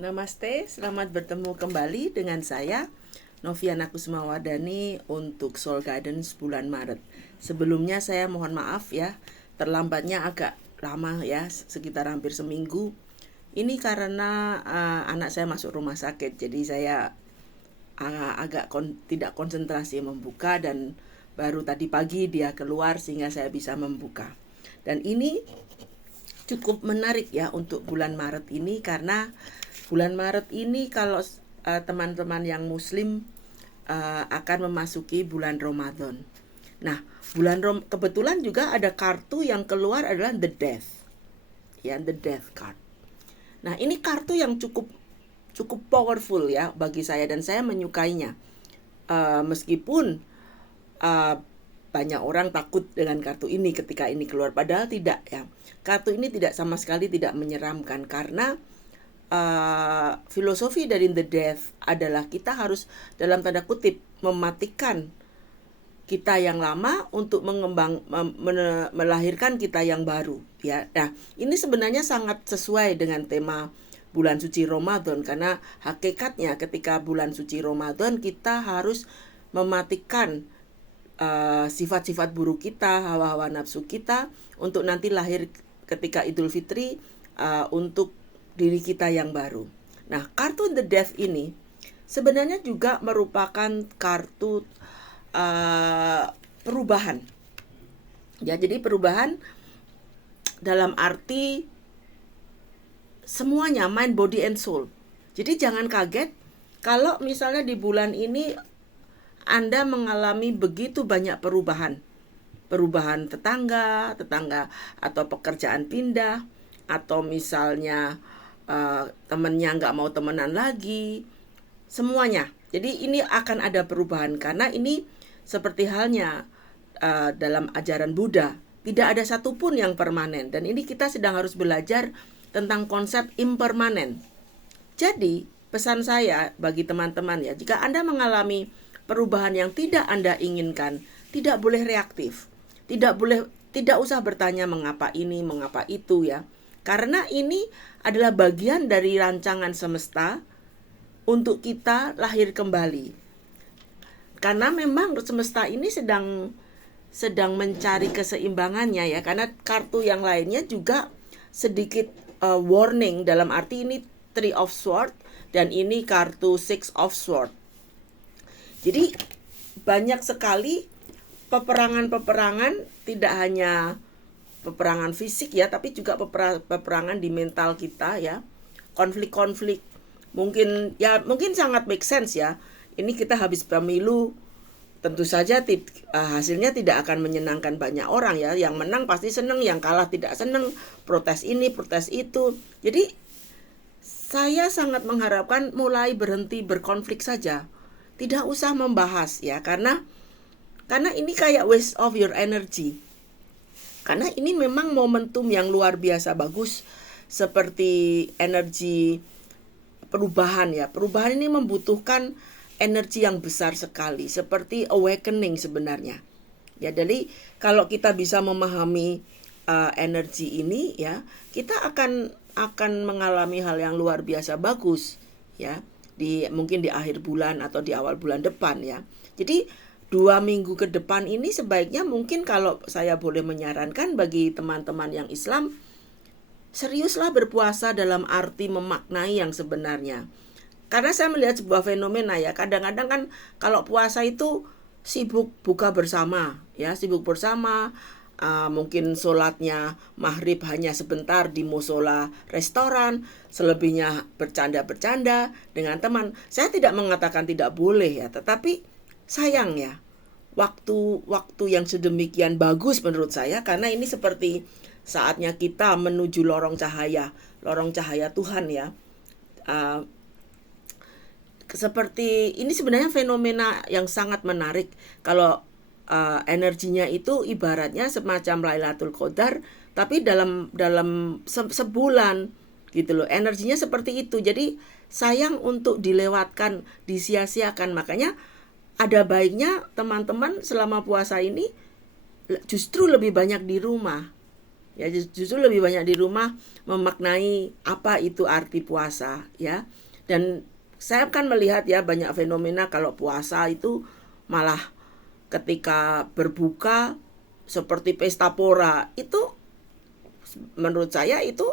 Namaste, selamat bertemu kembali dengan saya Noviana Kusumawardani untuk Soul Guidance bulan Maret. Sebelumnya saya mohon maaf ya, terlambatnya agak lama ya, sekitar hampir seminggu. Ini karena anak saya masuk rumah sakit, jadi saya tidak konsentrasi membuka dan baru tadi pagi dia keluar sehingga saya bisa membuka. Dan ini cukup menarik ya untuk bulan Maret ini karena bulan Maret ini kalau teman-teman yang muslim akan memasuki bulan Ramadan. Nah, kebetulan juga ada kartu yang keluar adalah the death. Ya, the death card. Nah, ini kartu yang cukup powerful ya bagi saya dan saya menyukainya. Meskipun banyak orang takut dengan kartu ini ketika ini keluar, padahal tidak ya. Kartu ini sama sekali tidak menyeramkan karena filosofi dari the death adalah kita harus dalam tanda kutip mematikan kita yang lama untuk melahirkan kita yang baru ya. Nah, ini sebenarnya sangat sesuai dengan tema bulan suci Ramadan karena hakikatnya ketika bulan suci Ramadan kita harus mematikan sifat-sifat buruk kita, hawa-hawa nafsu kita untuk nanti lahir ketika Idul Fitri untuk diri kita yang baru. Nah, kartu the death ini sebenarnya juga merupakan kartu perubahan. Ya, jadi perubahan dalam arti semuanya, mind, body, and soul. Jadi jangan kaget kalau misalnya di bulan ini Anda mengalami begitu banyak perubahan. Perubahan tetangga atau pekerjaan pindah, atau misalnya temennya nggak mau temenan lagi, semuanya. Jadi ini akan ada perubahan karena ini seperti halnya dalam ajaran Buddha, tidak ada satupun yang permanen dan ini kita sedang harus belajar tentang konsep impermanen. Jadi pesan saya bagi teman-teman ya, jika Anda mengalami perubahan yang tidak Anda inginkan, tidak boleh reaktif. Tidak usah bertanya mengapa ini, mengapa itu ya. Karena ini adalah bagian dari rancangan semesta untuk kita lahir kembali. Karena memang semesta ini sedang mencari keseimbangannya ya. Karena kartu yang lainnya juga sedikit warning dalam arti ini Three of Swords dan ini kartu Six of Swords. Jadi banyak sekali peperangan tidak hanya peperangan fisik ya, tapi juga peperangan di mental kita ya. Konflik-konflik mungkin sangat make sense ya. Ini kita habis pemilu, tentu saja hasilnya tidak akan menyenangkan banyak orang ya. Yang menang pasti senang, yang kalah tidak senang, protes ini, protes itu. Jadi saya sangat mengharapkan mulai berhenti berkonflik saja. Tidak usah membahas ya, karena ini kayak waste of your energy. Karena ini memang momentum yang luar biasa bagus, seperti energi perubahan ya. Perubahan ini membutuhkan energi yang besar sekali, seperti awakening sebenarnya. Ya, jadi kalau kita bisa memahami energi ini ya, kita akan mengalami hal yang luar biasa bagus ya. Mungkin di akhir bulan atau di awal bulan depan ya. Jadi 2 minggu ke depan ini sebaiknya mungkin kalau saya boleh menyarankan bagi teman-teman yang Islam, seriuslah berpuasa dalam arti memaknai yang sebenarnya. Karena saya melihat sebuah fenomena ya, kadang-kadang kan kalau puasa itu sibuk buka bersama ya, mungkin sholatnya maghrib hanya sebentar di musola restoran, selebihnya bercanda-bercanda dengan teman. Saya tidak mengatakan tidak boleh ya, tetapi sayang ya, waktu yang sedemikian bagus menurut saya, karena ini seperti saatnya kita menuju lorong cahaya Tuhan ya. Seperti ini sebenarnya fenomena yang sangat menarik. Kalau energinya itu ibaratnya semacam Lailatul Qadar, tapi dalam sebulan gitu loh. Energinya seperti itu. Jadi sayang untuk dilewatkan, disia-siakan. Makanya ada baiknya teman-teman selama puasa ini justru lebih banyak di rumah Ya, justru lebih banyak di rumah memaknai apa itu arti puasa ya. Dan saya kan melihat ya banyak fenomena kalau puasa itu malah ketika berbuka seperti pesta pora. Itu menurut saya itu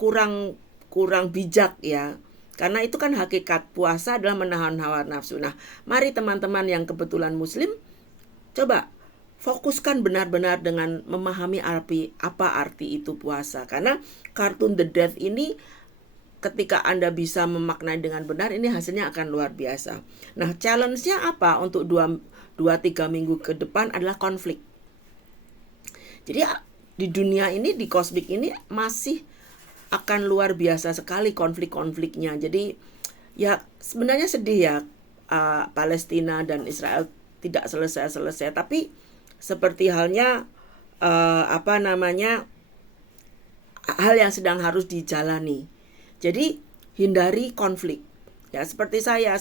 kurang kurang bijak ya. Karena itu kan hakikat puasa adalah menahan hawa nafsu. Nah, mari teman-teman yang kebetulan muslim coba fokuskan benar-benar dengan memahami apa arti itu puasa. Karena kartun The Death ini ketika Anda bisa memaknai dengan benar, ini hasilnya akan luar biasa. Nah, challenge-nya apa untuk 2-3 minggu ke depan adalah konflik. Jadi di dunia ini, di kosmik ini masih akan luar biasa sekali konflik-konfliknya. Jadi ya sebenarnya sedih ya, Palestina dan Israel tidak selesai-selesai. Tapi seperti halnya hal yang sedang harus dijalani. Jadi hindari konflik. Ya seperti saya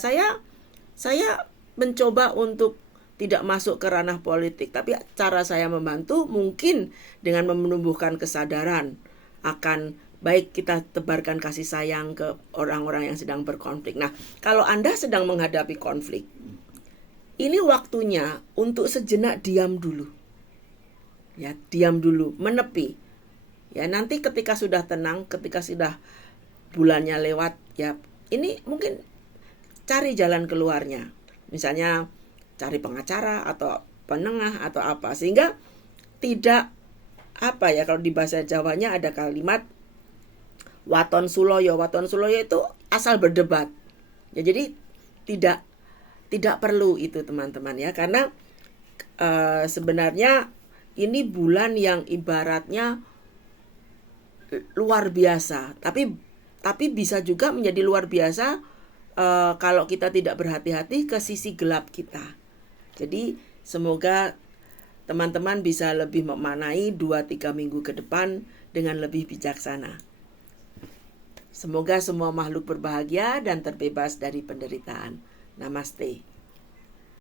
mencoba untuk tidak masuk ke ranah politik, tapi cara saya membantu mungkin dengan menumbuhkan kesadaran akan baik kita tebarkan kasih sayang ke orang-orang yang sedang berkonflik. Nah, kalau Anda sedang menghadapi konflik, ini waktunya untuk sejenak diam dulu. Ya, diam dulu, menepi. Ya, nanti ketika sudah tenang, ketika sudah bulannya lewat, ya ini mungkin cari jalan keluarnya. Misalnya cari pengacara atau penengah atau apa, sehingga tidak kalau di bahasa Jawanya ada kalimat waton suloyo. Waton suloyo itu asal berdebat. Ya, jadi tidak perlu itu teman-teman ya, karena sebenarnya ini bulan yang ibaratnya luar biasa, tapi bisa juga menjadi luar biasa kalau kita tidak berhati-hati ke sisi gelap kita. Jadi semoga teman-teman bisa lebih memaknai 2-3 minggu ke depan dengan lebih bijaksana. Semoga semua makhluk berbahagia dan terbebas dari penderitaan. Namaste.